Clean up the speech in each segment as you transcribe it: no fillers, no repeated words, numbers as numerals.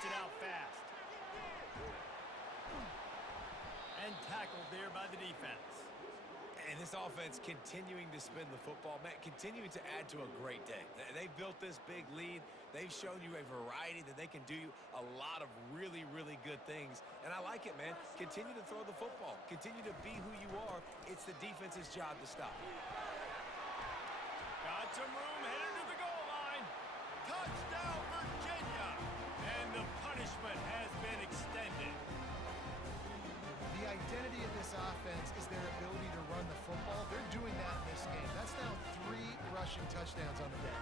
Gets it out fast. And tackled there by the defense. And this offense continuing to spin the football, man, continuing to add to a great day. They've built this big lead. They've shown you a variety that they can do you a lot of really, really good things. And I like it, man. Continue to throw the football. Continue to be who you are. It's the defense's job to stop you. Got some room, headed to the goal line. Touchdown, Virginia! And the punishment has been extended. The identity of this offense is their ability to run the football. They're doing that in this game. That's now 3 rushing touchdowns on the day.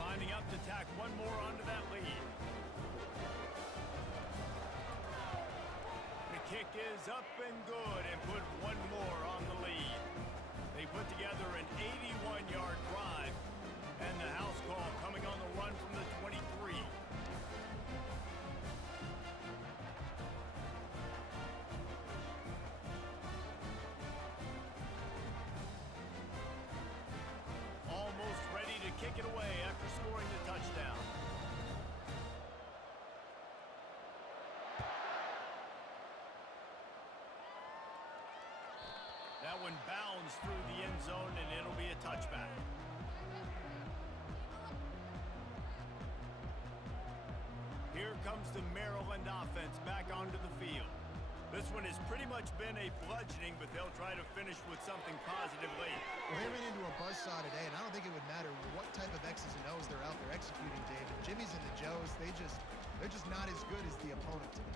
Lining up to tack one more onto that lead. The kick is up and good and put one more on the lead. They put together an 81-yard drive, and the house call coming on the run from the 23. Almost ready to kick it away after scoring the touchdown. That one bounds through the end zone, and it'll be a touchback. Here comes the Maryland offense back onto the field. This one has pretty much been a bludgeoning, but they'll try to finish with something positive late. Well, they ran into a buzzsaw today, and I don't think it would matter what type of X's and O's they're out there executing, David. Jimmy's and the Joes, they're just not as good as the opponent to me.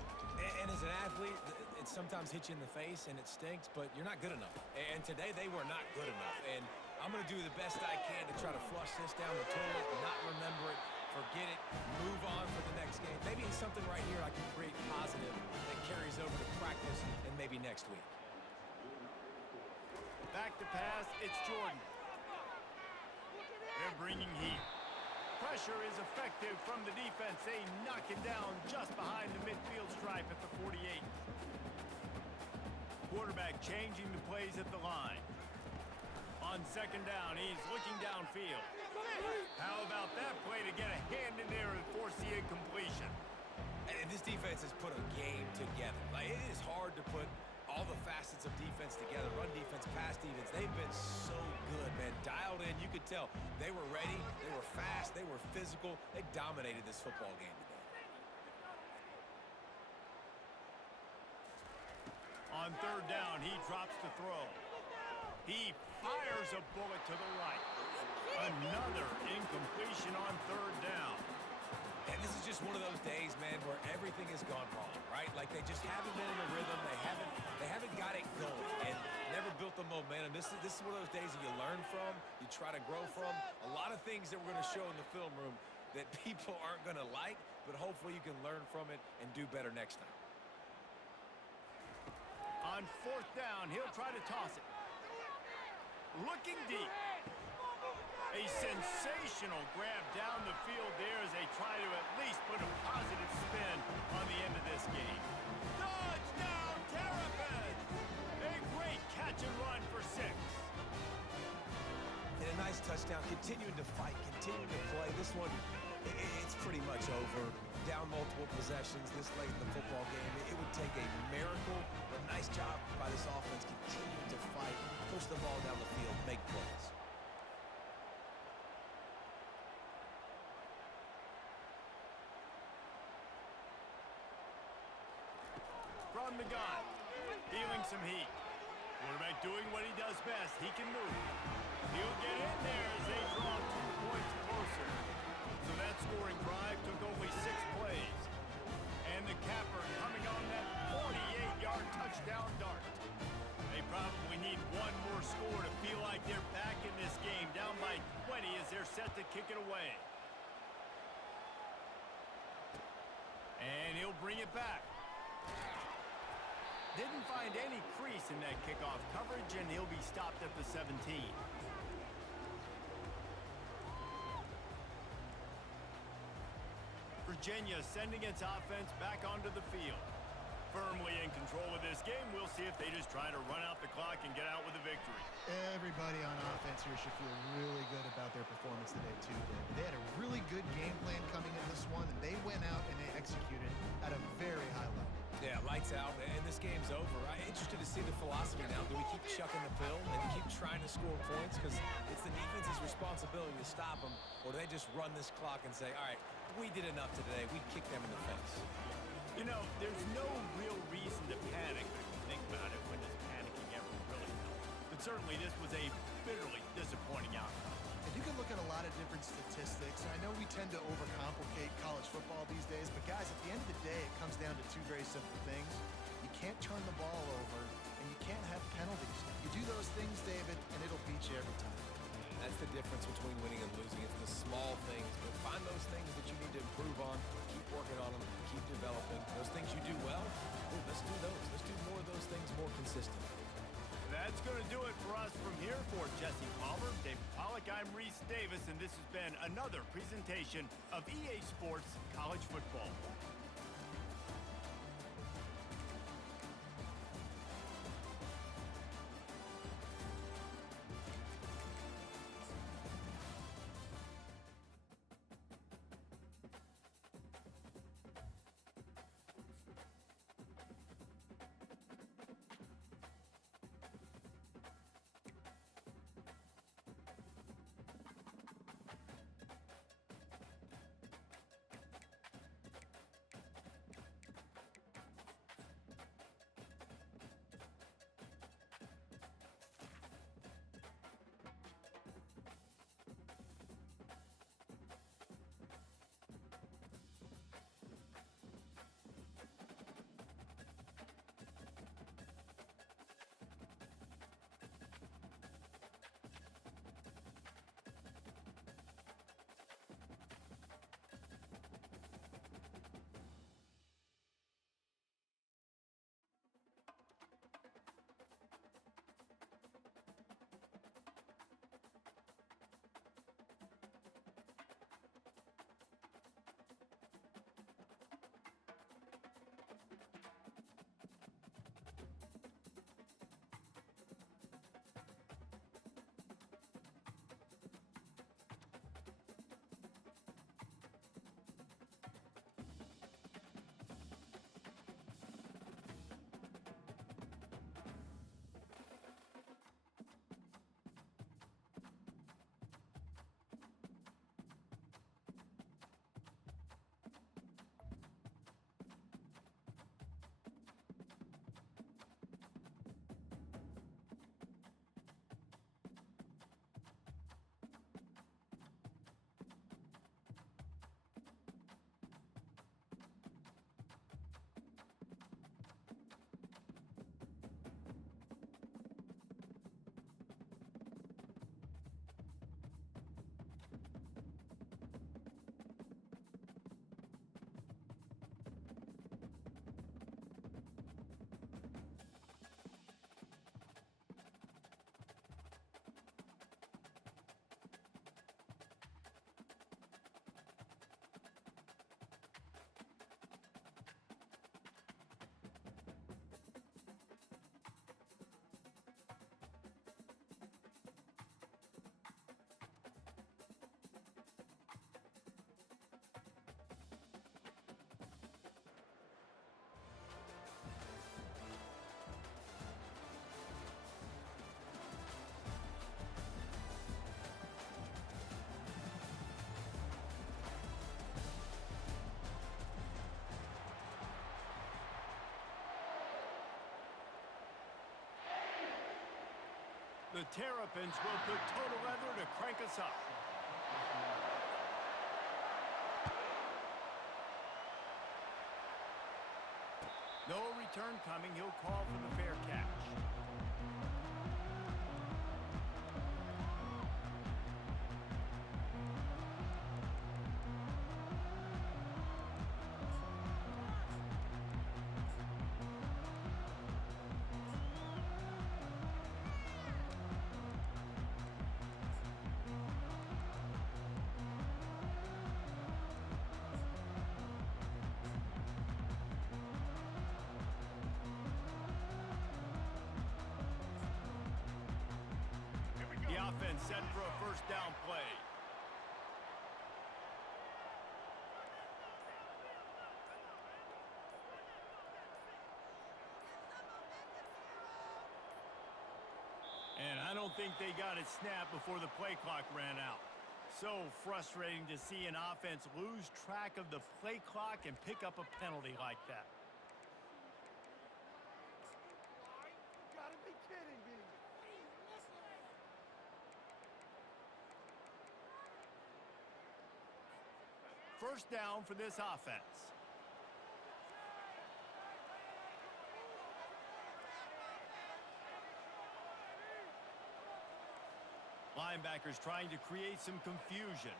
And as an athlete, it sometimes hits you in the face, and it stinks, but you're not good enough. And today, they were not good enough. And I'm going to do the best I can to try to flush this down the toilet, not remember it, forget it, move on for the next game. Maybe it's something right here I can create positive that carries over to practice and maybe next week. Back to pass, it's Jordan. They're bringing heat. Pressure is effective from the defense. They knock him down just behind the midfield stripe at the 48. Quarterback changing the plays at the line. On second down, he's looking downfield. How about that play to get a hand in there and force the incompletion? And this defense has put a game together. Like, it is hard to put all the facets of defense together. Run defense, pass defense. They've been so good, man. Dialed in. You could tell they were ready. They were fast. They were physical. They dominated this football game today. On third down, he drops to throw. He fires a bullet to the right. Another incompletion on third down. And this is just one of those days, man, where everything has gone wrong, right? Like, they just haven't been in a rhythm. They haven't got it going and never built the momentum. This is one of those days that you learn from, you try to grow from. A lot of things that we're going to show in the film room that people aren't going to like, but hopefully you can learn from it and do better next time. On fourth down, he'll try to toss it. Looking deep. A sensational grab down the field there as they try to at least put a positive spin on the end of this game. Touchdown, Terrapins! A great catch and run for 6. And a nice touchdown, continuing to fight, continuing to play. This one, it's pretty much over. Down multiple possessions this late in the football game. It would take a miracle, but a nice job by this offense continuing to fight, push the ball down the field, make plays. From the gun, feeling some heat. Quarterback doing what he does best. He can move. He'll get in there as they draw 2 points closer. So that scoring drive took only 6 plays. And the capper coming on that 48-yard touchdown dart. They probably need one more score to feel like they're back in this game, down by 20 as they're set to kick it away. And he'll bring it back. Didn't find any crease in that kickoff coverage, and he'll be stopped at the 17. Virginia sending its offense back onto the field. firmly in control of this game. We'll see if they just try to run out the clock and get out with a victory. Everybody on offense here should feel really good about their performance today, too, David. They had a really good game plan coming in this one, and they went out and they executed at a very high level. Yeah, lights out, and this game's over. I'm interested to see the philosophy now. Do we keep chucking the pill and keep trying to score points? Because it's the defense's responsibility to stop them, or do they just run this clock and say, all right, we did enough today. We kicked them in the face. You know, there's no real reason to panic, but if you think about it, when does panicking ever really help? But certainly this was a bitterly disappointing outcome. And you can look at a lot of different statistics. I know we tend to overcomplicate college football these days, but guys, at the end of the day, it comes down to two very simple things. You can't turn the ball over, and you can't have penalties. You do those things, David, and it'll beat you every time. That's the difference between winning and losing. It's the small things, but find those things that you need to improve on, keep working on them, keep developing. Those things you do well, dude, let's do those. Let's do more of those things more consistently. That's going to do it for us from here. For Jesse Palmer, David Pollack, I'm Reese Davis, and this has been another presentation of EA Sports College Football. The Terrapins will put total weather to crank us up. No return coming. He'll call for the fair catch. offense set for a first down play. And I don't think they got it snapped before the play clock ran out. So frustrating to see an offense lose track of the play clock and pick up a penalty like that. You gotta be kidding me. First down for this offense. Linebackers trying to create some confusion.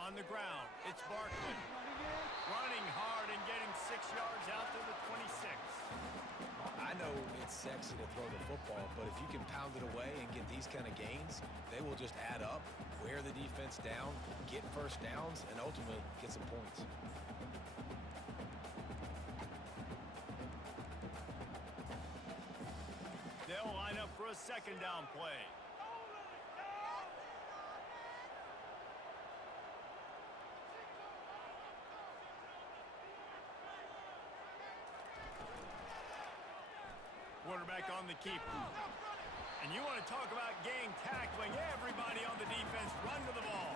On the ground, it's Barkley. Running hard and getting 6 yards out to the 26. I know it's sexy to throw the football, but if you can pound it away and get these kind of gains, they will just add up, wear the defense down, get first downs, and ultimately get some points. They'll line up for a second down play. Quarterback on the keeper. And you want to talk about gang tackling. Everybody on the defense run to the ball.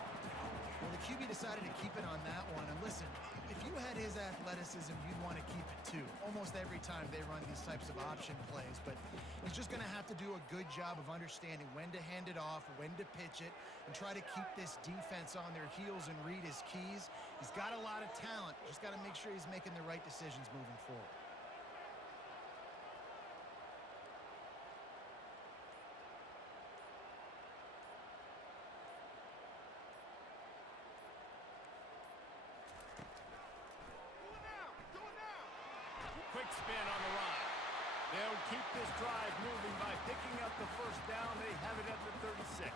Well, the QB decided to keep it on that one. And listen, if you had his athleticism, you'd want to keep it too. Almost every time they run these types of option plays. But he's just going to have to do a good job of understanding when to hand it off, when to pitch it, and try to keep this defense on their heels and read his keys. He's got a lot of talent. Just got to make sure he's making the right decisions moving forward. Quick spin on the run. They'll keep this drive moving by picking up the first down. They have it at the 36.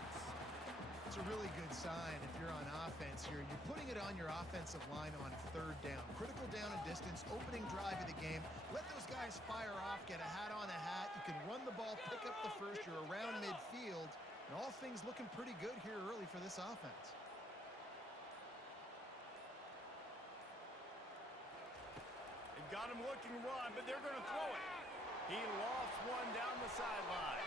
It's a really good sign if you're on offense here. You're putting it on your offensive line on third down. Critical down and distance, opening drive of the game. Let those guys fire off, get a hat on a hat. You can run the ball, pick up the first. You're around midfield. And all things looking pretty good here early for this offense. Got him looking run, but they're going to throw it. He lost one down the sideline.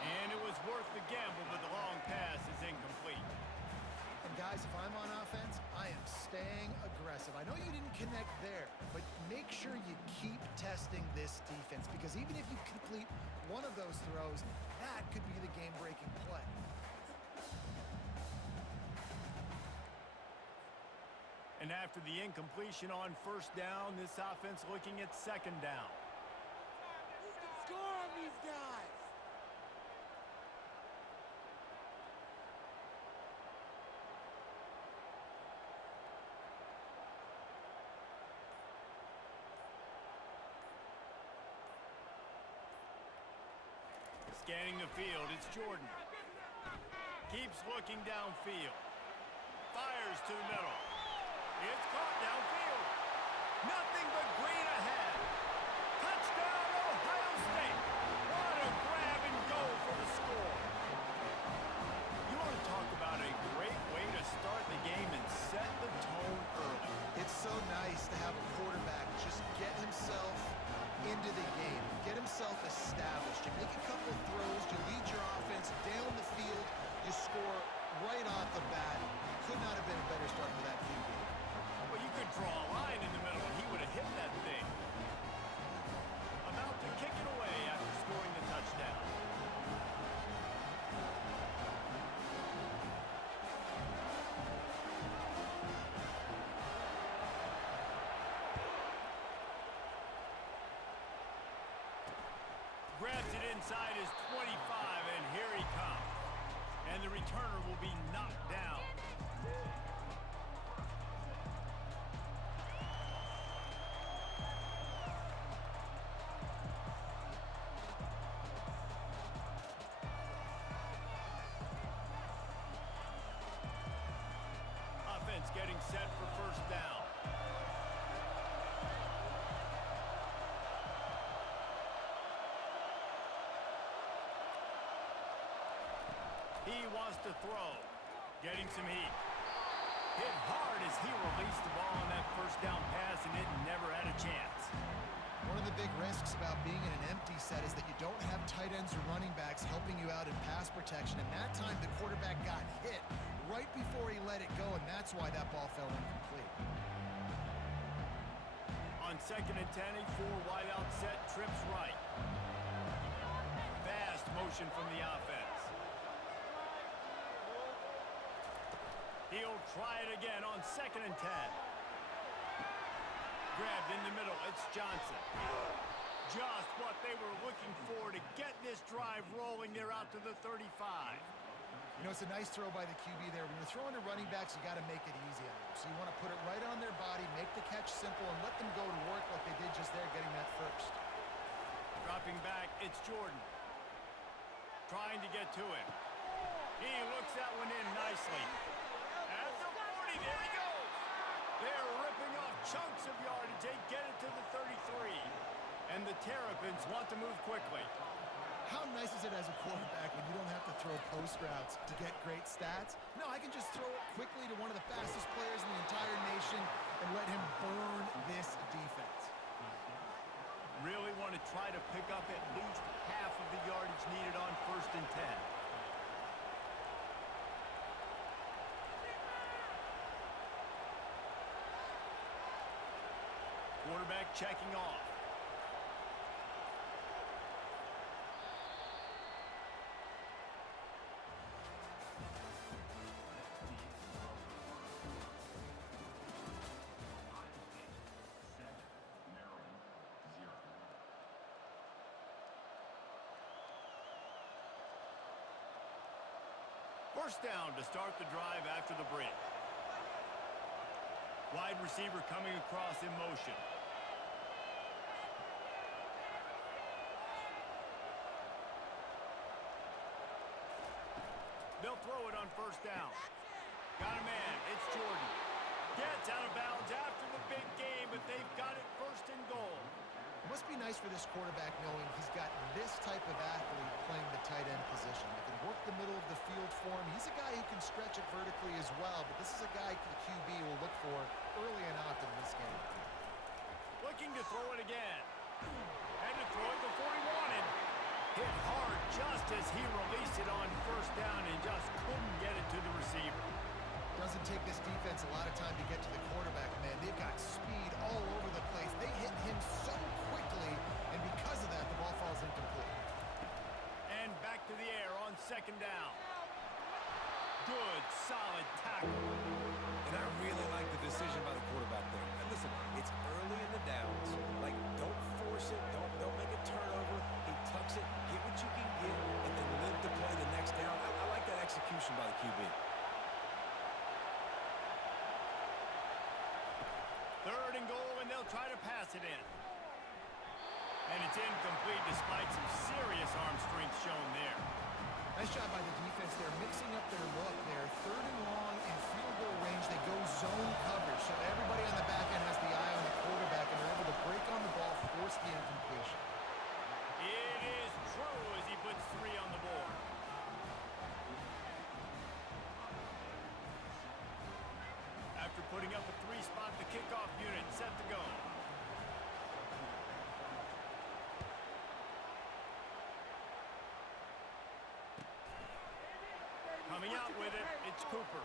And it was worth the gamble, but the long pass is incomplete. And guys, if I'm on offense, I am staying aggressive. I know you didn't connect there, but make sure you keep testing this defense, because even if you complete one of those throws, that could be the game-breaking play. And after the incompletion on first down, this offense looking at second down. Score on these guys. Scanning the field, it's Jordan. Keeps looking downfield. Fires to the middle. It's caught downfield. Nothing but green ahead. Touchdown, Ohio State. What a grab and go for the score. You want to talk about a great way to start the game and set the tone early. It's so nice to have a quarterback just get himself into the game, get himself established. You make a couple throws, you lead your offense down the field, you score right off the bat. Could not have been a better start for that QB. Well, you could draw a line in the middle and he would have hit that thing. About to kick it away after scoring the touchdown. Grabs it inside his 25, and here he comes. And the returner will be knocked down. Offense getting set for first down. He wants to throw. Getting some heat. Hit hard as he released the ball on that first down pass, and it never had a chance. One of the big risks about being in an empty set is that you don't have tight ends or running backs helping you out in pass protection. And that time, the quarterback got hit right before he let it go, and that's why that ball fell incomplete. On 2nd and 10, a 4 wide out set, trips right. Fast motion from the offense. He'll try it again on 2nd and 10. Grabbed in the middle, it's Johnson. Just what they were looking for to get this drive rolling. They're out to the 35. You know, it's a nice throw by the QB there. When you're throwing to running backs, you got to make it easy on them. So you want to put it right on their body, make the catch simple, and let them go to work like they did just there, getting that first. Dropping back, it's Jordan. Trying to get to him. He looks that one in nicely. At the 40, there he goes. They're ripping off chunks of yardage. They get it to the 33. And the Terrapins want to move quickly. How nice is it as a quarterback when you don't have to throw post routes to get great stats? No, I can just throw it quickly to one of the fastest players in the entire nation and let him burn this defense. Really want to try to pick up at least half of the yardage needed on 1st and 10. Quarterback checking off. First down to start the drive after the break. Wide receiver coming across in motion. They'll throw it on 1st down. Got a man. It's Jordan. Gets out of bounds after the big game, but they've got it 1st and goal. It must be nice for this quarterback knowing he's got this type of athlete playing the tight end position. They can work the middle of the field for him. He's a guy who can stretch it vertically as well, but this is a guy the QB will look for early and often in this game. Looking to throw it again. Had to throw it before he wanted. Hit hard just as he released it on 1st down and just couldn't get it to the receiver. Doesn't take this defense a lot of time to get to the quarterback, man. They've got speed all over the place. They hit him so quickly, and because of that, the ball falls incomplete. And back to the air on 2nd down. Good, solid tackle. And I really like the decision by the quarterback there. And listen, it's early in the downs. Like, don't force it. Don't make a turnover. He tucks it, get what you can get, and then live to play the next down. I like that execution by the QB. 3rd and goal, and they'll try to pass it in. And it's incomplete despite some serious arm strength shown there. Nice job by the defense there, mixing up their look there. 3rd and long in field goal range. They go zone coverage, so everybody on the back end has the eye on the quarterback, and they're able to break on the ball, force the incompletion. It is true as he puts 3 on the board. After putting up a 3-spot, the kickoff unit set to go. Coming out with it, it's Cooper.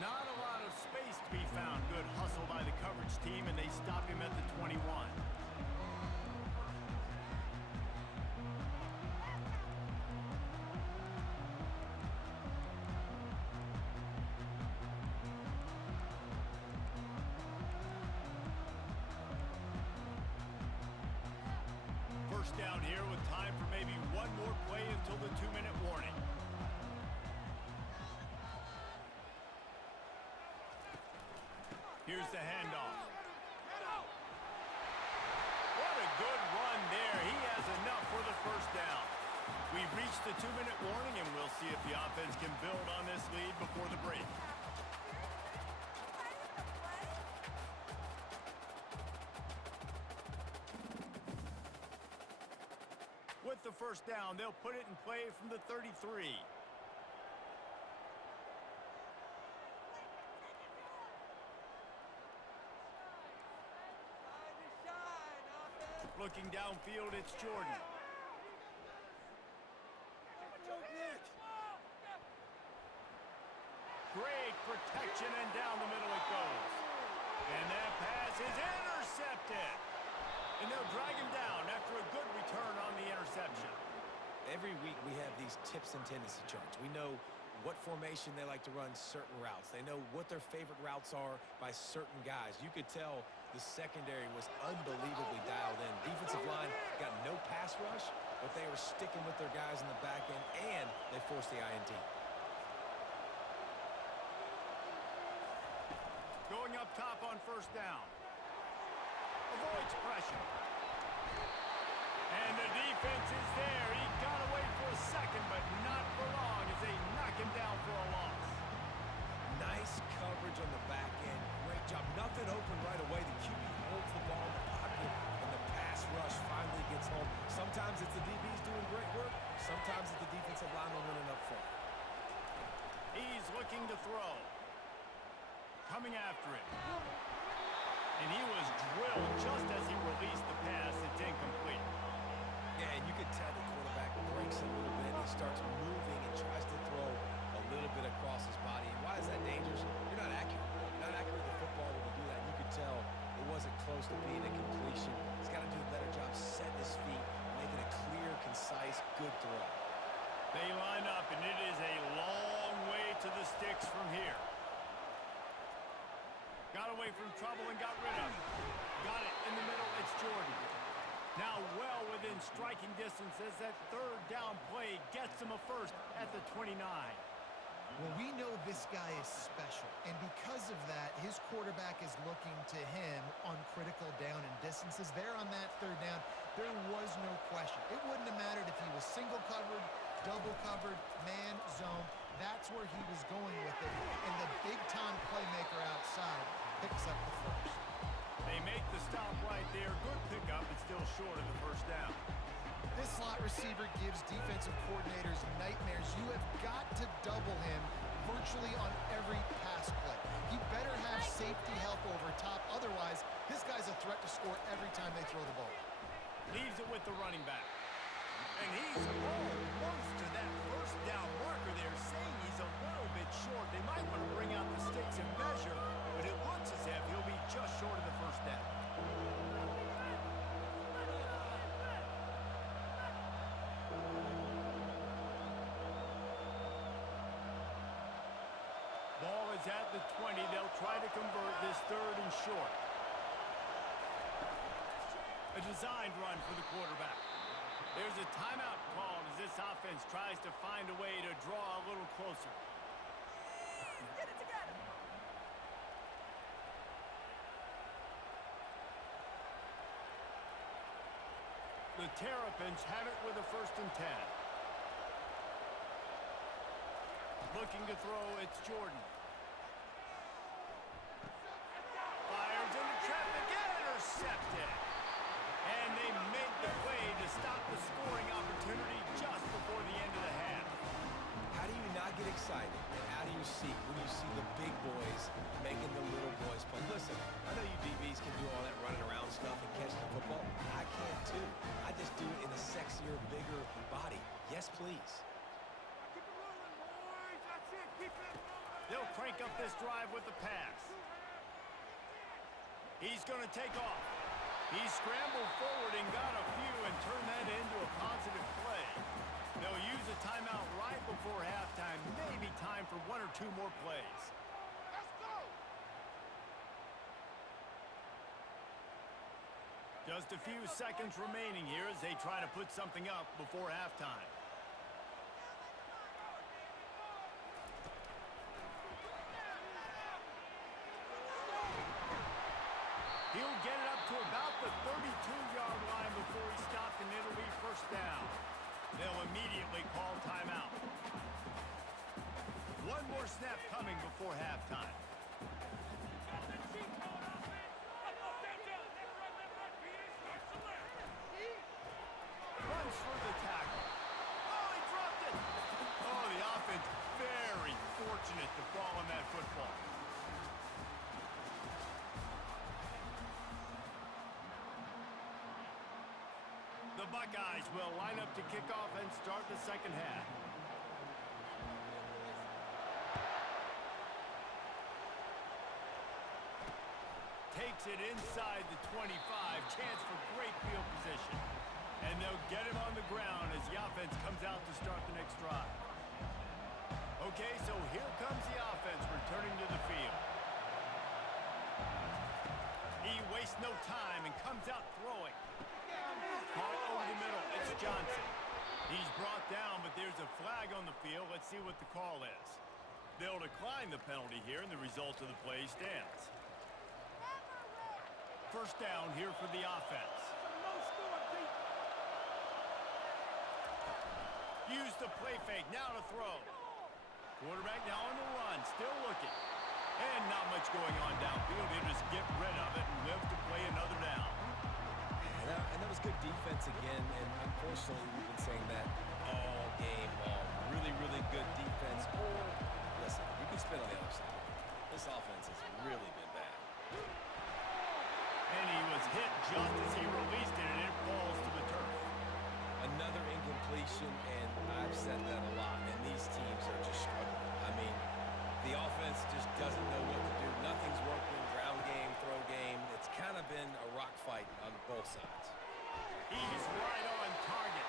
Not a lot of space to be found. Good hustle by the coverage team, and they stop him at the 21. First down here with time for maybe one more play until the 2-minute warning. Here's the handoff. What a good run there. He has enough for the 1st down. We've reached the 2-minute warning, and we'll see if the offense can build on this lead before the break. With the 1st down, they'll put it in play from the 33. Looking downfield, it's Jordan. Great protection, and down the middle it goes. And that pass is intercepted. And they'll drag him down after a good return on the interception. Every week we have these tips and tendency charts. We know what formation they like to run certain routes. They know what their favorite routes are by certain guys. You could tell the secondary was unbelievably dialed in. Defensive line got no pass rush, but they were sticking with their guys in the back end, and they forced the INT. Going up top on first down. Avoids pressure. And the defense is there. He got away for a second, but not for long as they knock him down for a loss. Nice coverage on the back end. Great job. Nothing open right away. The QB holds the ball in the pocket, and the pass rush finally gets home. Sometimes it's the DBs doing great work. Sometimes it's the defensive lineman running up front. He's looking to throw. Coming after it. And he was drilled just as he released the pass. It's incomplete. Yeah, and you could tell the quarterback breaks a little bit. He starts moving and tries to throw a little bit across his body. And why is that dangerous? You're not accurate. You're not accurate with the football when you do that. And you could tell it wasn't close to being a completion. He's got to do a better job setting his feet, making a clear, concise, good throw. They line up, and it is a long way to the sticks from here. Got away from trouble and got rid of it. Got it in the middle. It's Jordan. Now well within striking distance as that third down play gets him a first at the 29. Well, we know this guy is special, and because of that, his quarterback is looking to him on critical down and distances. There on that third down, there was no question. It wouldn't have mattered if he was single covered, double covered, man, zone. That's where he was going with it, and the big-time playmaker outside picks up the first. They make the stop right there. Good pickup, but still short of the first down. This slot receiver gives defensive coordinators nightmares. You have got to double him virtually on every pass play. He better have safety help over top. Otherwise, this guy's a threat to score every time they throw the ball. Leaves it with the running back. And he's almost to that first down marker there, saying he's a little bit short. They might want to bring out the sticks and measure, but it looks as if he'll be just short of the first down. Ball is at the 20. They'll try to convert this third and short. A designed run for the quarterback. There's a timeout called as this offense tries to find a way to draw a little closer. Get it together. The Terrapins have it with a 1st and 10. Looking to throw, it's Jordan. Fires into traffic, intercepted. And they make the play to stop the scoring opportunity just before the end of the half. How do you not get excited and out of your seat when you see the big boys making the little boys play? Listen, I know you DBs can do all that running around stuff and catch the football. I can too. I just do it in a sexier, bigger body. Yes, please. Keep it rolling, boys. That's it. Keep it rolling. They'll crank up this drive with the pass. He's going to take off. He scrambled forward and got a few and turned that into a positive play. They'll use a timeout right before halftime. Maybe time for 1 or 2 more plays. Let's go. Just a few seconds remaining here as they try to put something up before halftime. He'll get it up to about the 32-yard line before he's stopped, and it'll be 1st down. They'll immediately call timeout. One more snap coming before halftime. Runs for the tackle. Oh, he dropped it. Oh, the offense very fortunate to fall on that football. the Buckeyes will line up to kick off and start the second half. Takes it inside the 25. Chance for great field position. And they'll get him on the ground as the offense comes out to start the next drive. Okay, so here comes the offense returning to the field. He wastes no time and comes out throwing. Caught over the middle. It's Johnson. He's brought down, but there's a flag on the field. Let's see what the call is. They'll decline the penalty here, and the result of the play stands. First down here for the offense. Use the play fake. Now to throw. Quarterback now on the run. Still looking. And not much going on downfield. They just get rid of it and live to play another down. And that was good defense again, and unfortunately we've been saying that all game long. Really, really good defense. Or, listen, you can spin on the other side. This offense has really been bad. And he was hit just as he released it, and it falls to the turf. Another incompletion, and I've said that a lot, and these teams are just struggling. I mean, the offense just doesn't know what to do. Nothing's working. Ground game, throw game. It's kind of been a rock fight on both sides. He's right on target.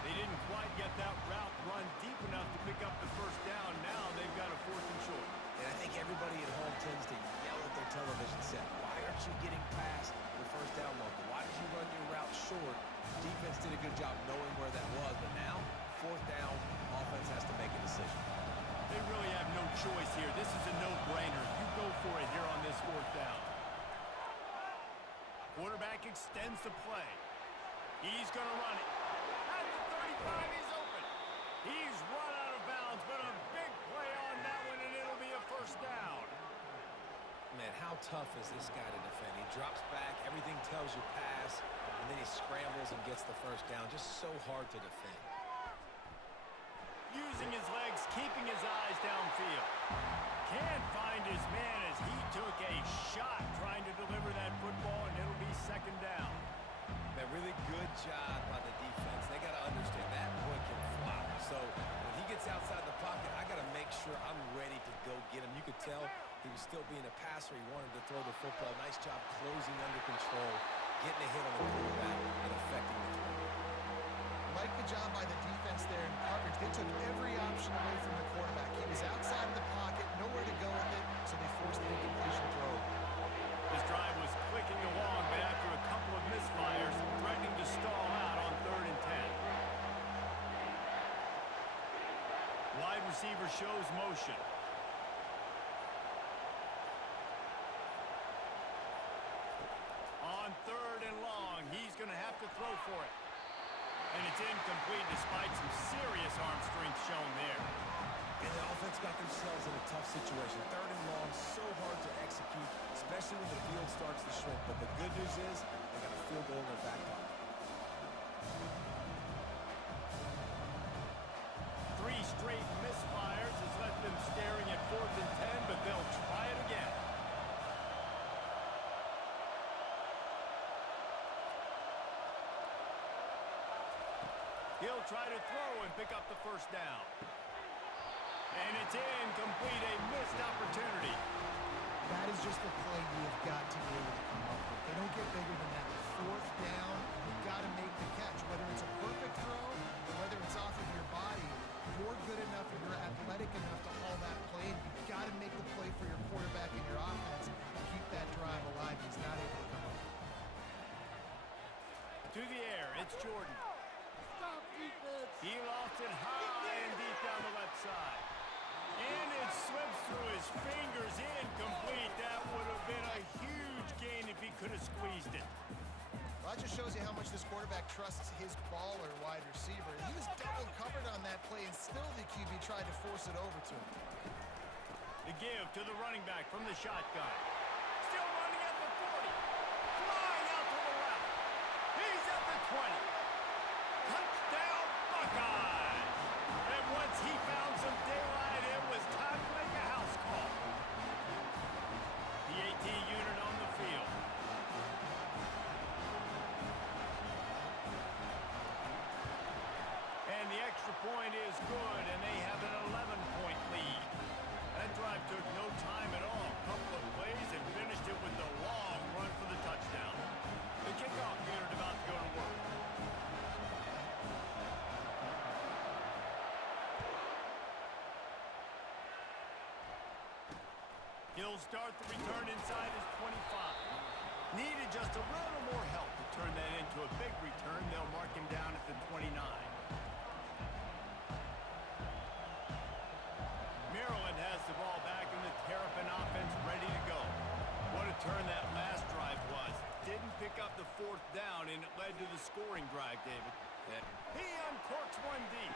They didn't quite get that route run deep enough to pick up the first down. Now they've got a 4th and short. And I think everybody at home tends to yell at their television set. Why aren't you getting past the first down marker? Why did you run your route short? Defense did a good job knowing where that was, but now, 4th down, offense has to make a decision. They really have no choice here. This is a no-brainer. You go for it here on this 4th down. Quarterback extends the play. He's going to run it. At the 35, he's open. He's run out of bounds, but a big play on that one, and it'll be a first down. Man, how tough is this guy to defend? He drops back, everything tells you pass, and then he scrambles and gets the first down. Just so hard to defend. Using his legs, keeping his eyes downfield. Can't find his man as he took a shot trying to deliver that football, and it'll be second down. Man, really good job by the defense. They got to understand that boy can fly. So when he gets outside the pocket, I got to make sure I'm ready to go get him. You could tell he was still being a passer. He wanted to throw the football. Nice job closing under control, getting a hit on the quarterback, and affecting the throw. Like the job by the defense there in coverage. They took every option away from the quarterback. He was outside of the pocket, nowhere to go with it, so they forced the incompletion throw. This drive was clicking along, but after a couple of misfires, threatening to stall out on 3rd and 10. Wide receiver shows motion. On 3rd and long, he's going to have to throw for it. And it's incomplete despite some serious arm strength shown there. And the offense got themselves in a tough situation. 3rd and long, so hard to execute, especially when the field starts to shrink. But the good news is they got a field goal in their back pocket. 3 straight misfires has left them staring at 4th and 10, but they'll try it again. He'll try to throw and pick up the first down. And it's incomplete, a missed opportunity. That is just the play you have got to be able to come up with. They don't get bigger than that. 4th down, you've got to make the catch. Whether it's a perfect throw or whether it's off of your body, you're good enough and you're athletic enough to haul that play. You've got to make the play for your quarterback and your offense and keep that drive alive. He's not able to come up with it. To the air, it's Jordan. Stop defense. He lost it high and deep down the left side. And it slips through his fingers, incomplete. That would have been a huge gain if he could have squeezed it. Well, that just shows you how much this quarterback trusts his baller wide receiver. He was double covered on that play, and still the QB tried to force it over to him. The give to the running back from the shotgun. Still running at the 40. Flying out to the left. He's at the 20. Touchdown, Buckeyes! And once he found some daylight, it was time to make a house call. The AT unit on the field. He'll start the return inside his 25. Needed just a little more help to turn that into a big return. They'll mark him down at the 29. Maryland has the ball back in the Terrapin offense ready to go. What a turn that last drive was. Didn't pick up the fourth down, and it led to the scoring drive, David. He uncorks one deep.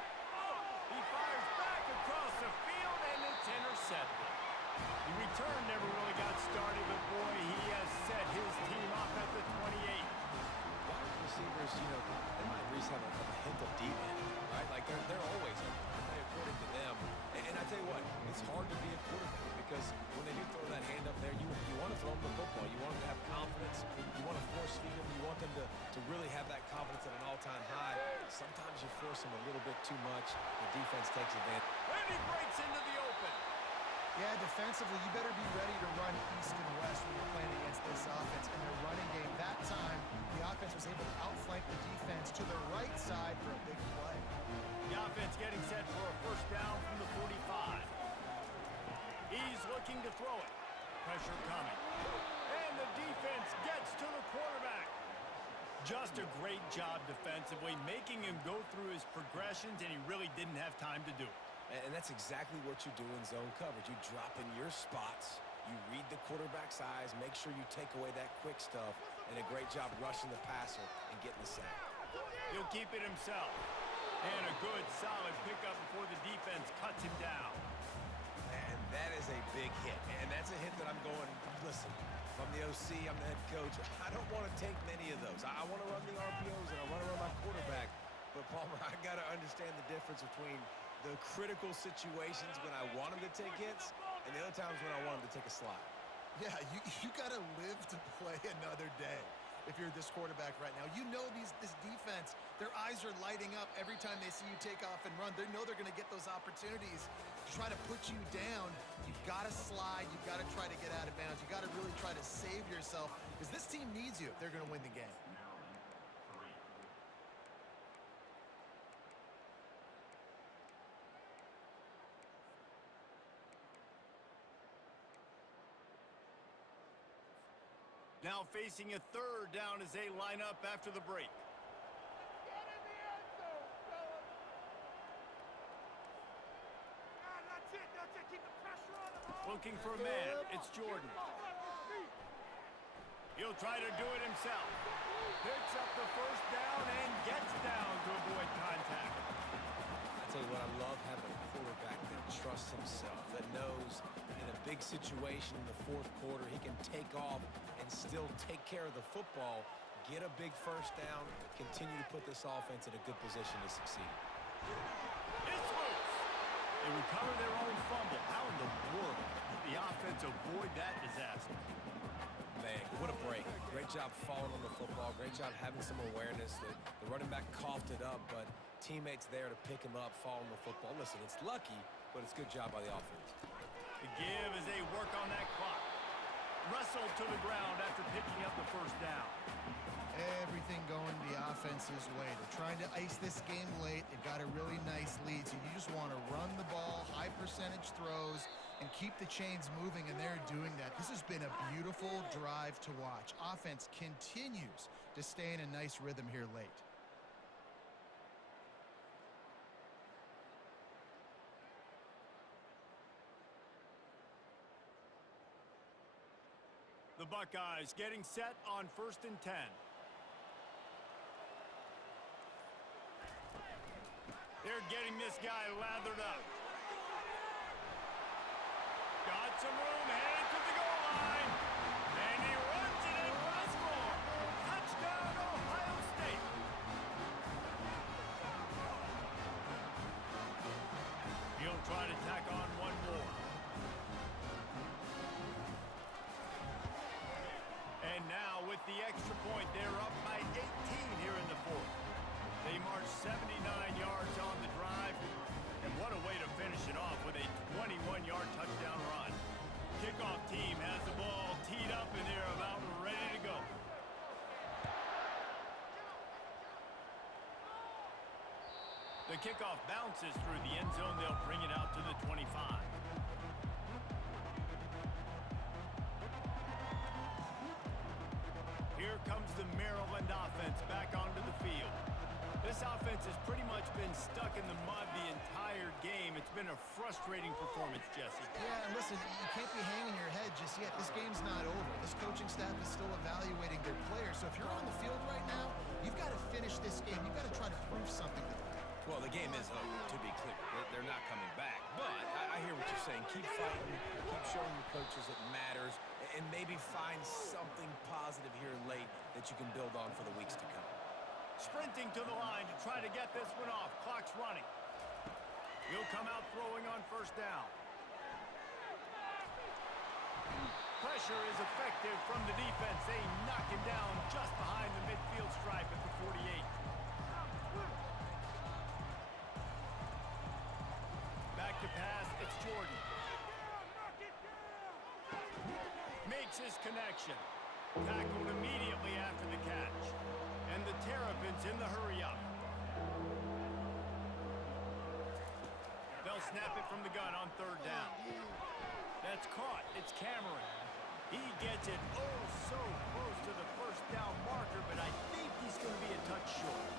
He fires back across the field, and it's intercepted. The return never really got started, but boy, he has set his team up at the 28. Wide receivers, you know, they might at least have a hint of deep end, right? Like they're always open, according to them. And I tell you what, it's hard to be a quarterback because when they do throw that hand up there, you want to throw them the football. You want them to have confidence. You want to force feed them. You want them to really have that confidence at an all-time high. Sometimes you force them a little bit too much. The defense takes advantage. And he breaks into the open. Yeah, defensively, you better be ready to run east and west when you're playing against this offense. In their running game, that time, the offense was able to outflank the defense to the right side for a big play. The offense getting set for a first down from the 45. He's looking to throw it. Pressure coming. And the defense gets to the quarterback. Just a great job defensively, making him go through his progressions, and he really didn't have time to do it. And that's exactly what you do in zone coverage. You drop in your spots, you read the quarterback's eyes, make sure you take away that quick stuff, and a great job rushing the passer and getting the sack. He'll keep it himself. And a good, solid pickup before the defense cuts him down. And that is a big hit. And that's a hit that I'm going, listen, if I'm the OC, I'm the head coach, I don't want to take many of those. I want to run the RPOs and I want to run my quarterback. But, Palmer, I got to understand the difference between the critical situations when I want him to take hits and the other times when I want him to take a slide. Yeah, you got to live to play another day if you're this quarterback right now. You know this defense, their eyes are lighting up every time they see you take off and run. They know they're going to get those opportunities to try to put you down. You've got to slide. You've got to try to get out of bounds. You've got to really try to save yourself because this team needs you if they're going to win the game. Now facing a third down as they line up after the break. Get in the end zone, fellas. That's it. Keep the pressure on them. Looking for a man. It's Jordan. He'll try to do it himself. Picks up the first down and gets down to avoid contact. I tell you what, I love having a quarterback that trusts himself, that knows in a big situation in the fourth quarter he can take off and still take care of the football, get a big first down, continue to put this offense in a good position to succeed. It's loose. They recover their own fumble. How in the world did the offense avoid that disaster? Man, what a break. Great job falling on the football. Great job having some awareness. The running back coughed it up, but teammates there to pick him up, fall on the football. Listen, it's lucky, but it's a good job by the offense. The give as they work on that clock. Wrestled to the ground after picking up the first down. Everything going the offense's way. They're trying to ice this game late. They've got a really nice lead, so you just want to run the ball, high percentage throws, and keep the chains moving, and they're doing that. This has been a beautiful drive to watch. Offense continues to stay in a nice rhythm here late. The Buckeyes getting set on 1st and 10. They're getting this guy lathered up. Got some room, headed to the goal line. And he runs it in for a score. Touchdown, Ohio State. He'll try to tack on one more. And now with the extra point, they're up by 18 here in the fourth. They march 79 yards on the drive. And what a way to finish it off with a 21-yard touchdown run. Kickoff team has the ball teed up and they're about ready to go. The kickoff bounces through the end zone. They'll bring it out to the 25. offense back onto the field. This offense has pretty much been stuck in the mud the entire game. It's been a frustrating performance, Jesse. Yeah, and listen, you can't be hanging your head just yet. This game's not over. This coaching staff is still evaluating their players. So if you're on the field right now, you've got to finish this game. You've got to try to prove something to them. Well, the game is over, to be clear. They're not coming back. But I hear what you're saying. Keep fighting. Keep showing your coaches it matters. And maybe find something positive here late that you can build on for the weeks to come. Sprinting to the line to try to get this one off. Clock's running. He'll come out throwing on first down. Pressure is effective from the defense. They knock him down just behind the midfield stripe at the 48. Back to pass, it's Jordan. Makes his connection. Tackled immediately after the catch. And the Terrapins in the hurry-up. They'll snap it from the gun on third down. That's caught. It's Cameron. He gets it oh so close to the first down marker, but I think he's going to be a touch short.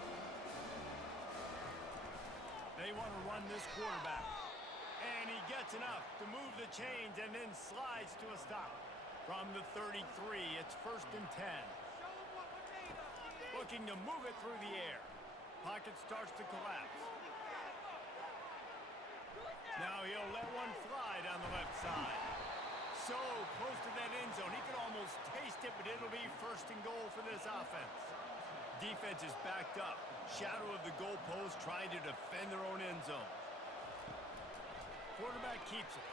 They want to run this quarterback. And he gets enough to move the chains and then slides to a stop. From the 33, it's 1st and 10. Looking to move it through the air. Pocket starts to collapse. Now he'll let one fly down the left side. So close to that end zone. He could almost taste it, but it'll be 1st and goal for this offense. Defense is backed up. Shadow of the goalpost trying to defend their own end zone. Quarterback keeps it.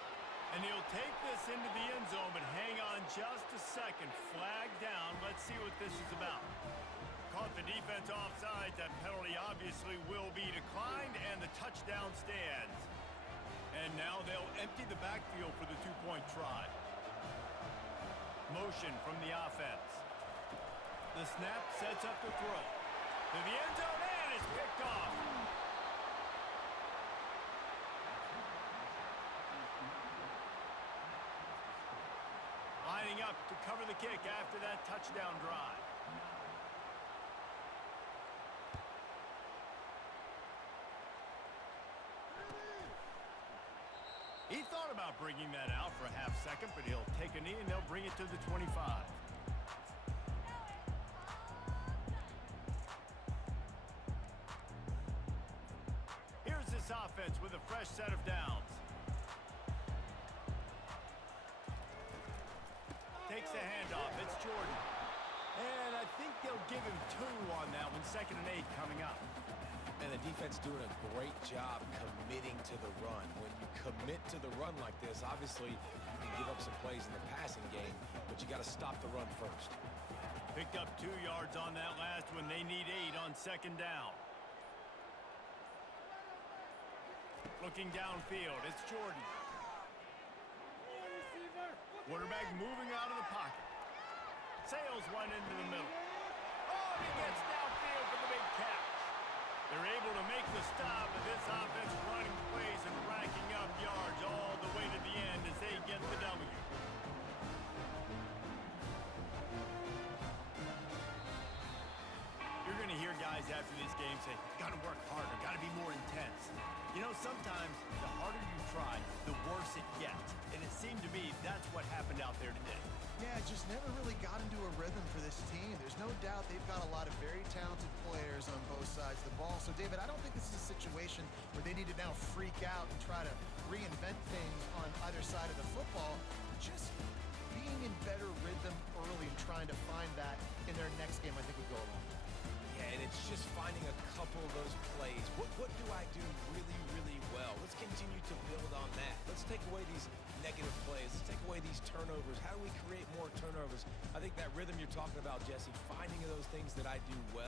And he'll take this into the end zone, but hang on just a second. Flag down. Let's see what this is about. Caught the defense offside. That penalty obviously will be declined, and the touchdown stands. And now they'll empty the backfield for the two-point try. Motion from the offense. The snap sets up the throw. To the end zone, and it's picked off. Lining up to cover the kick after that touchdown drive. He thought about bringing that out for a half second, but he'll take a knee and they'll bring it to the 25. Here's this offense with a fresh set of downs. Takes the handoff. It's Jordan. And I think they'll give him 2 on that one. 2nd and 8 coming up. And the defense doing a great job committing to the run. When you commit to the run like this, obviously you can give up some plays in the passing game, but you got to stop the run first. Picked up 2 yards on that last one. They need 8 on 2nd down. Looking downfield, it's Jordan. Quarterback moving out of the pocket. Sails one into the middle. Oh, he gets downfield for the big catch. They're able to make the stop, but this offense running plays and racking up yards all the way to the end as they get the W. You're going to hear guys after this game say, got to work harder, got to be more intense. You know, sometimes the harder you try, the worse it gets. And it seemed to me that's what happened out there today. Yeah, just never really got into a rhythm for this team. There's no doubt they've got a lot of very talented players on both sides of the ball. So, David, I don't think this is a situation where they need to now freak out and try to reinvent things on either side of the football. Just being in better rhythm early and trying to find that in their next game, I think would go a long way. Yeah, and it's just finding a couple of those plays. What do I do really, really well? Let's continue to build on that. Let's take away these negative plays. Let's take away these turnovers. How do we create more turnovers? I think that rhythm you're talking about, Jesse, finding those things that I do well.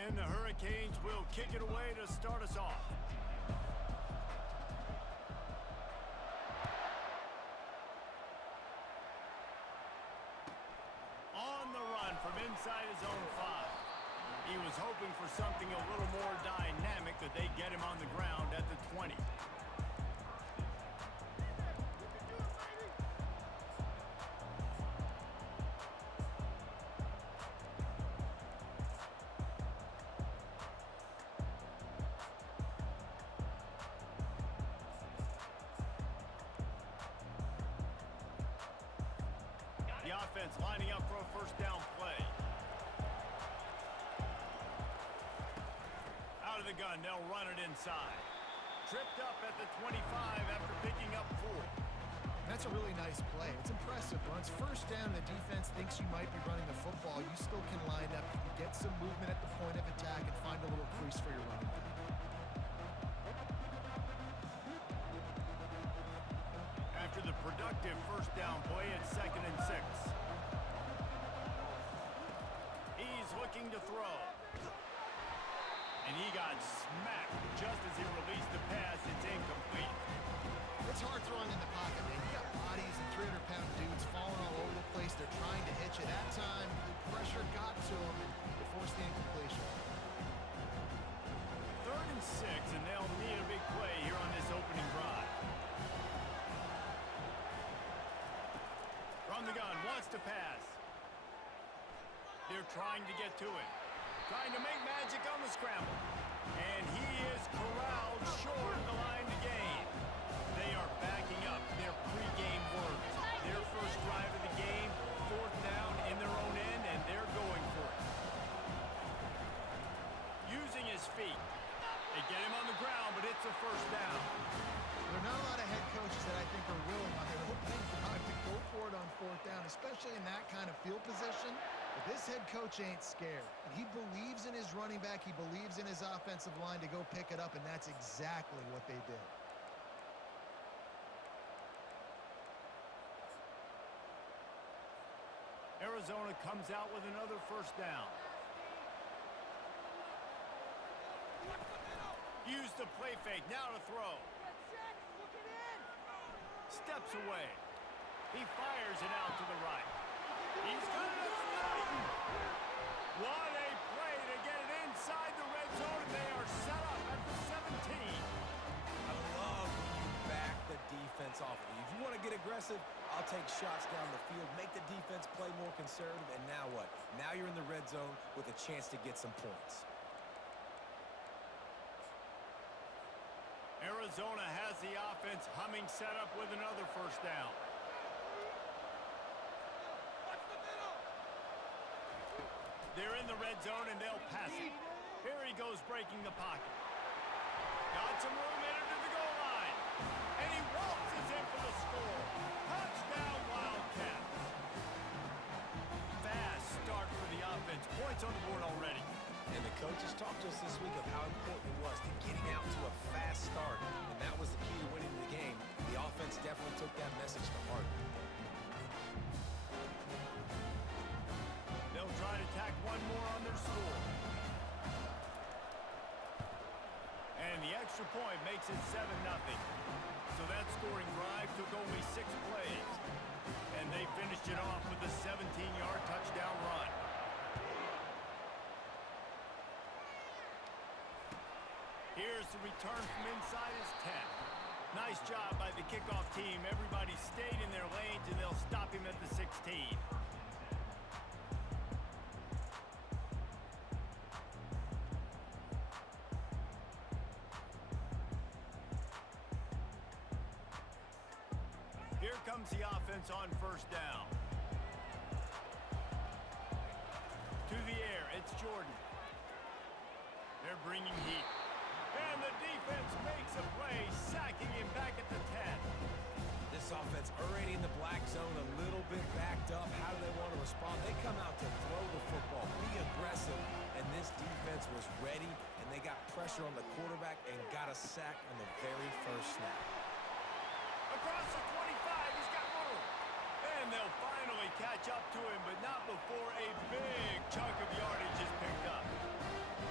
And the Hurricanes will kick it away to start us off. On the run from inside his own 5. He was hoping for something a little more dynamic, that they get him on the ground at the 20. The offense lining up for a first down play. Out of the gun, they'll run it inside. Tripped up at the 25 after picking up 4. That's a really nice play. It's impressive. Once first down, the defense thinks you might be running the football. You still can line up, get some movement at the point of attack, and find a little crease for your running back. After the productive first down play, it's 2nd and 6. He's looking to throw. And he got smacked just as he released the pass. It's incomplete. It's hard throwing in the pocket, man. You got bodies and 300-pound dudes falling all over the place. They're trying to hit you. That time, the pressure got to them, and it forced the incompletion. 3rd and 6, and they'll need a big play here on this opening drive. From the gun, wants to pass. They're trying to get to it. Trying to make magic on the scramble. And he is corralled short of the line to gain. They are backing up their pregame words. Their first drive of the game, 4th down in their own end, and they're going for it. Using his feet. They get him on the ground, but it's a first down. There are not a lot of head coaches that I think are willing on their opening drive to go for it on 4th down, especially in that kind of field position. But this head coach ain't scared. And he believes in his running back. He believes in his offensive line to go pick it up, and that's exactly what they did. Arizona comes out with another first down. Use the play fake, now to throw. Steps away. He fires it out to the right. He's got it at the 30. What a play to get it inside the red zone. They are set up at the 17. I love when you back the defense off of you. If you want to get aggressive, I'll take shots down the field, make the defense play more conservative, and now what? Now you're in the red zone with a chance to get some points. Arizona has the offense humming, set up with another first down. They're in the red zone, and they'll pass it. Here he goes, breaking the pocket. Got some room in to the goal line. And he waltzes in for the score. Touchdown, Wildcats. Fast start for the offense. Points on the board already. And the coaches talked to us this week of how important it was to getting out to a fast start. And that was the key to winning the game. The offense definitely took that message to heart. They'll try to tack one more on their score. And the extra point makes it 7-0. So that scoring drive took only 6 plays. And they finished it off with a 17-yard touchdown run. Here's the return from inside his 10. Nice job by the kickoff team. Everybody stayed in their lanes, and they'll stop him at the 16. Here comes the offense on first down. To the air, it's Jordan. They're bringing heat. And the defense makes a play, sacking him back at the 10. This offense already in the black zone, a little bit backed up. How do they want to respond? They come out to throw the football, be aggressive, and this defense was ready, and they got pressure on the quarterback and got a sack on the very first snap. Across the 25, he's got room. And And they'll finally catch up to him, but not before a big chunk of yardage is picked up.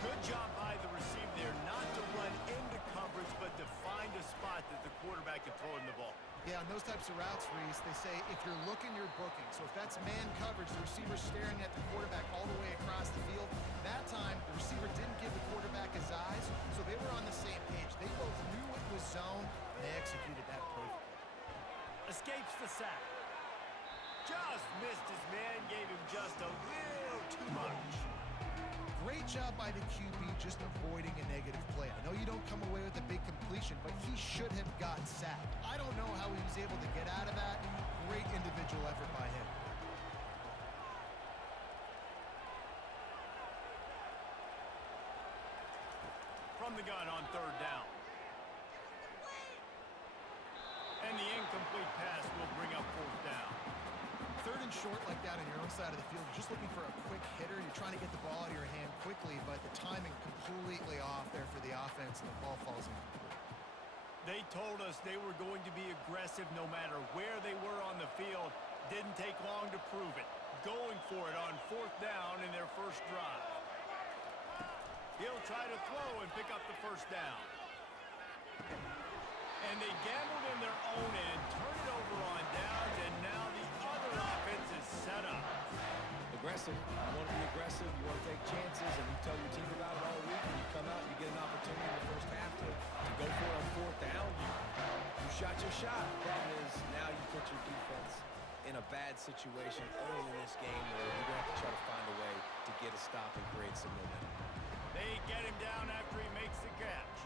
Good job by the receiver there not to run into coverage, but to find a spot that the quarterback can throw him the ball. Yeah, on those types of routes, Reese, they say if you're looking, you're booking. So if that's man coverage, the receiver's staring at the quarterback all the way across the field. That time, the receiver didn't give the quarterback his eyes, so they were on the same page. They both knew it was zone, and they executed that perfectly. Escapes the sack. Just missed his man, gave him just a little too much. Great job by the QB just avoiding a negative play. I know you don't come away with a big completion, but he should have got sacked. I don't know how he was able to get out of that. Great individual effort by him. From the gun on third down. And the incomplete pass will bring up fourth down. Third and short like that on your own side of the field, you're just looking for a quick hitter. You're trying to get the ball out of your hand quickly, but the timing completely off there for the offense, and the ball falls in. They told us they were going to be aggressive no matter where they were on the field. Didn't take long to prove it. Going for it on fourth down in their first drive. He'll try to throw and pick up the first down. And they gambled in their own end, turn it over on downs, and now the other offense is set up. Aggressive. You want to be aggressive. You want to take chances, and you tell your team about it all week, and you come out and you get an opportunity in the first half to go for it on fourth down. You shot your shot. The problem is now you put your defense in a bad situation early in this game where you're going to have to try to find a way to get a stop and create some momentum. They get him down after he makes the catch.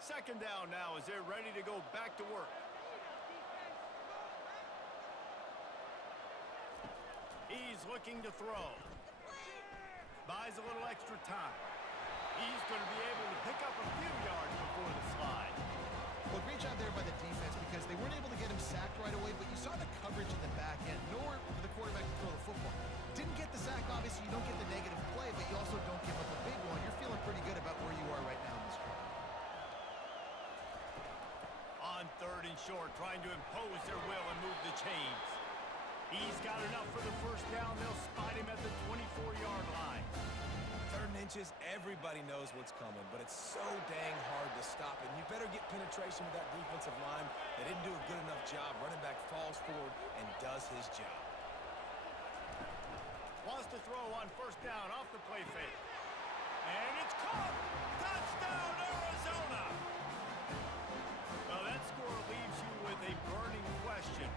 Second down now as they're ready to go back to work. He's looking to throw. Buys a little extra time. He's going to be able to pick up a few yards before the slide. Well, great job there by the defense because they weren't able to get him sacked right away, but you saw the coverage in the back end. Nowhere for the quarterback to throw the football. Didn't get the sack, obviously. You don't get the negative play, but you also don't give up a big one. You're feeling pretty good about where you are right now in this drive. On third and short, trying to impose their will and move the chains. He's got enough for the first down. They'll spot him at the 24-yard line. Third and inches, everybody knows what's coming, but it's so dang hard to stop it. You better get penetration with that defensive line. They didn't do a good enough job. Running back falls forward and does his job. Wants to throw on first down off the play fake. And it's caught! Touchdown, Arizona! Well, that score leaves you with a burning question.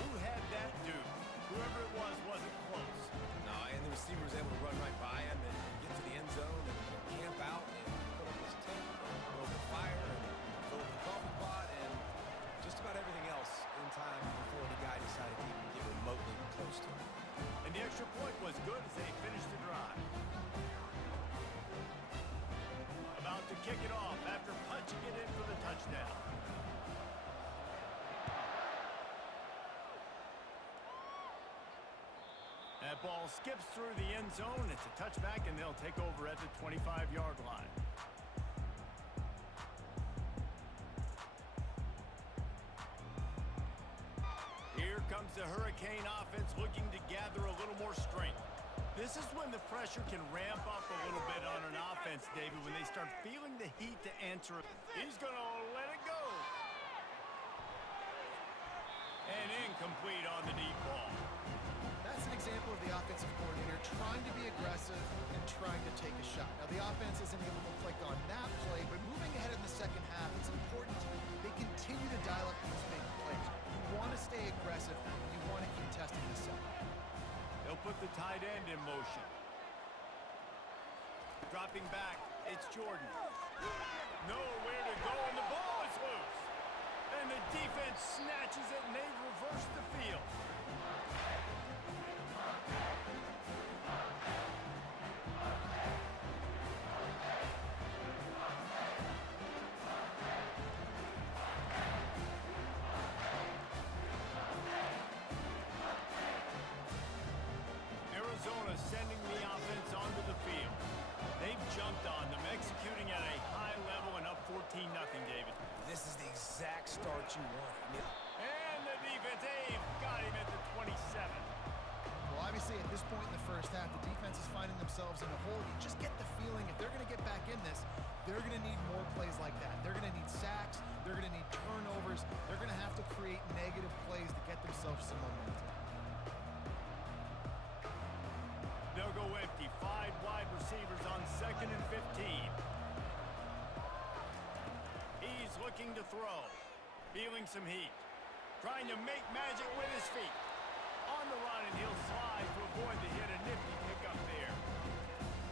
Who had that dude? Whoever it was wasn't close. No, and the receiver was able to run right by him and get to the end zone and camp out and put up his tent and build the fire and fill up the coffee pot and just about everything else in time before the guy decided to even get remotely close to him. And the extra point was good as they finished the drive. About to kick it off after punching it in for the touchdown. That ball skips through the end zone. It's a touchback, and they'll take over at the 25-yard line. Here comes the Hurricane offense looking to gather a little more strength. This is when the pressure can ramp up a little bit on an offense, David, when they start feeling the heat to answer it. He's going to let it go. And incomplete on the deep ball. That's an example of the offensive coordinator trying to be aggressive and trying to take a shot. Now, the offense isn't able to click on that play, but moving ahead in the second half, it's important they continue to dial up those big plays. You want to stay aggressive. You want to keep testing the second. They'll put the tight end in motion. Dropping back, it's Jordan. Nowhere to go, and the ball is loose. And the defense snatches it, and they reverse the field. this point in the first half, the defense is finding themselves in a hole. You just get the feeling if they're going to get back in this, they're going to need more plays like that. They're going to need sacks. They're going to need turnovers. They're going to have to create negative plays to get themselves some momentum. They'll go empty. 5 wide receivers on 2nd and 15. He's looking to throw. Feeling some heat. Trying to make magic with his feet. On the run, and he'll slide to avoid the hit. A nifty pickup there.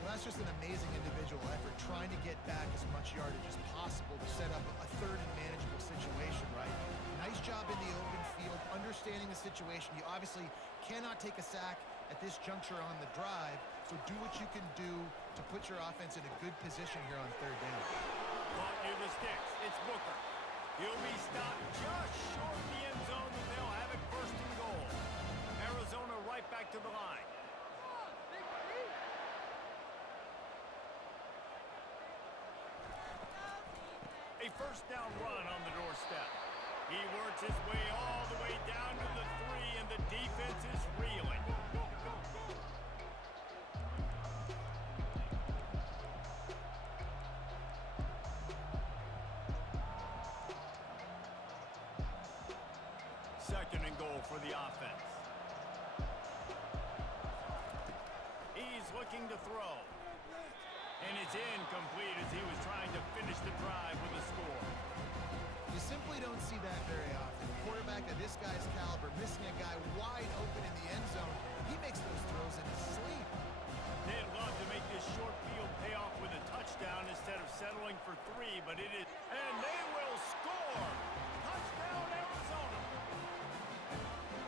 Well, that's just an amazing individual effort, trying to get back as much yardage as possible to set up a 3rd and manageable situation, right? Nice job in the open field, understanding the situation. You obviously cannot take a sack at this juncture on the drive, so do what you can do to put your offense in a good position here on 3rd down. Caught near the sticks. It's Booker. He'll be stopped just short of the end zone, and they'll have it 1st and goal. Arizona right back to the line. A 1st down run on the doorstep. He works his way all the way down to the 3, and the defense is reeling. Second and goal for the offense. He's looking to throw. And it's incomplete as he was trying to finish the drive with a score. You simply don't see that very often. A quarterback of this guy's caliber missing a guy wide open in the end zone. He makes those throws in his sleep. They'd love to make this short field pay off with a touchdown instead of settling for 3, but it is. And they will score! Touchdown, Arizona!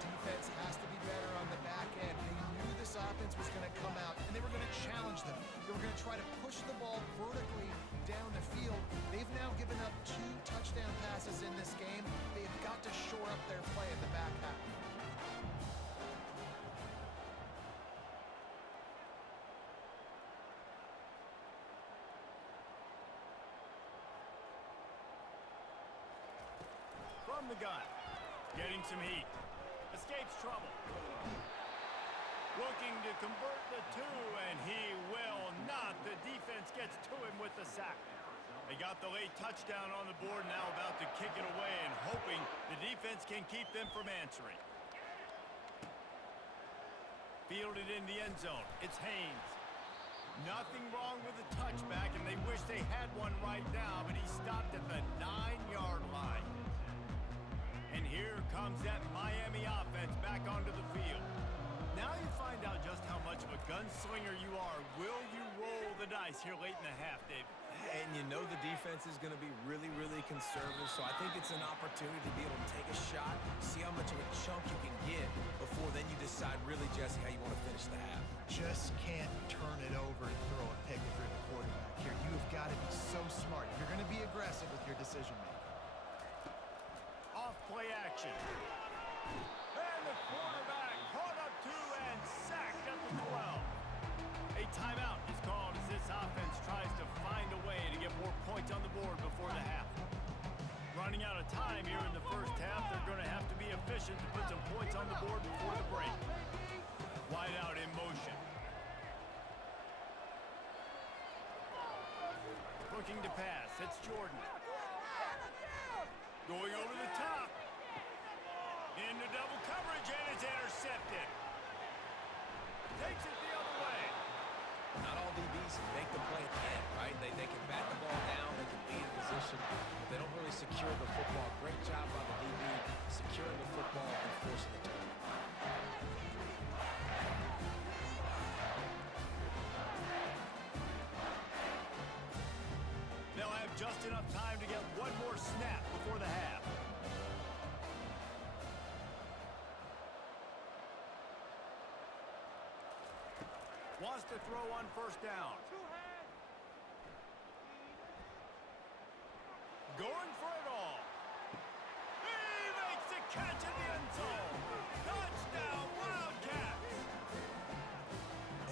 Defense has to be better on the back end. They knew this offense was going to come out, and they were going to challenge them. They were going to try to push the ball vertically down the field. They've now given up 2 touchdown passes in this game. They've got to shore up their play in the back half. From the gun, getting some heat. Escapes trouble. Looking to convert the 2, and he will not. The defense gets to him with the sack. They got the late touchdown on the board, now about to kick it away and hoping the defense can keep them from answering. Fielded in the end zone. It's Haynes. Nothing wrong with the touchback, and they wish they had one right now, but he stopped at the 9-yard line. And here comes that Miami offense back onto the field. Now you find out just how much of a gunslinger you are. Will you roll the dice here late in the half, David? And you know the defense is going to be really, really conservative, so I think it's an opportunity to be able to take a shot, see how much of a chunk you can get before then you decide really, Jesse, how you want to finish the half. Just can't turn it over and throw a pick if you're the quarterback here. You have got to be so smart. You're going to be aggressive with your decision-making. Off play action. And the quarterback caught up 2 and sacked at the 12. A timeout is called as this offense tries to find a way to get more points on the board before the half. Running out of time here in the first half, they're going to have to be efficient to put some points on the board before the break. Wide out in motion. Looking to pass. It's Jordan. Going over the top. Into double coverage, and it's intercepted. Takes it the other way. Not all DBs make the play at the end, right? They can bat the ball down, they can be in position, but they don't really secure the football. Great job by the DB securing the football and forcing the turnover. They'll have just enough time to get one more snap before the half. Wants to throw on 1st down. Going for it all. He makes the catch in the end zone. Touchdown, Wildcats.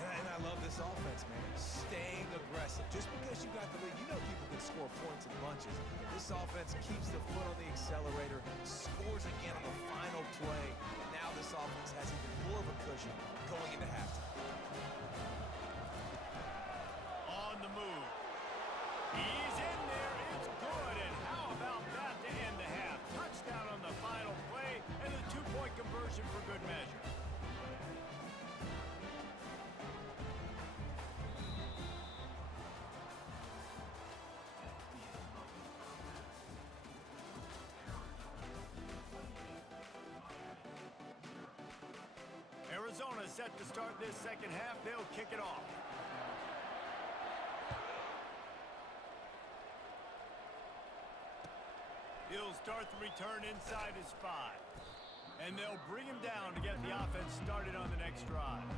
And I love this offense, man. Staying aggressive. Just because you got the lead, you know people can score points in bunches. This offense keeps the foot on the accelerator, scores again on the final play. Now this this offense has even more of a cushion going into halftime. On the move. He's in there. It's good. And how about that to end the half? Touchdown on the final play and a 2-point conversion for good measure. Arizona set to start this second half. They'll kick it off. He'll start the return inside his 5. And they'll bring him down to get the offense started on the next drive.